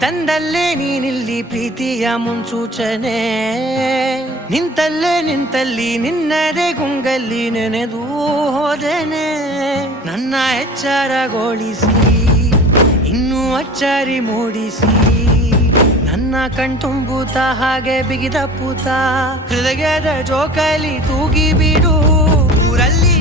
ತಂದಲ್ಲೇ ನೀನಿಲ್ಲಿ ಪ್ರೀತಿಯ ಮುನ್ಸೂಚನೆ. ನಿಂತಲ್ಲಿ ನಿನ್ನದೇ ಗುಂಗಲ್ಲಿ ನೆನೆದು ಹೋದೆನೆ. ನನ್ನ ಎಚ್ಚರಗೊಳಿಸಿ ಇನ್ನೂ ಅಚ್ಚರಿ ಮೂಡಿಸಿ, ನನ್ನ ಕಣ್ತುಂಬುತ್ತ ಹಾಗೆ ಬಿಗಿದ ಪೂತ ಹೃದಯದ ಜೋಕಾಲಿ ತೂಗಿ ಬಿಡು. ಊರಲ್ಲಿ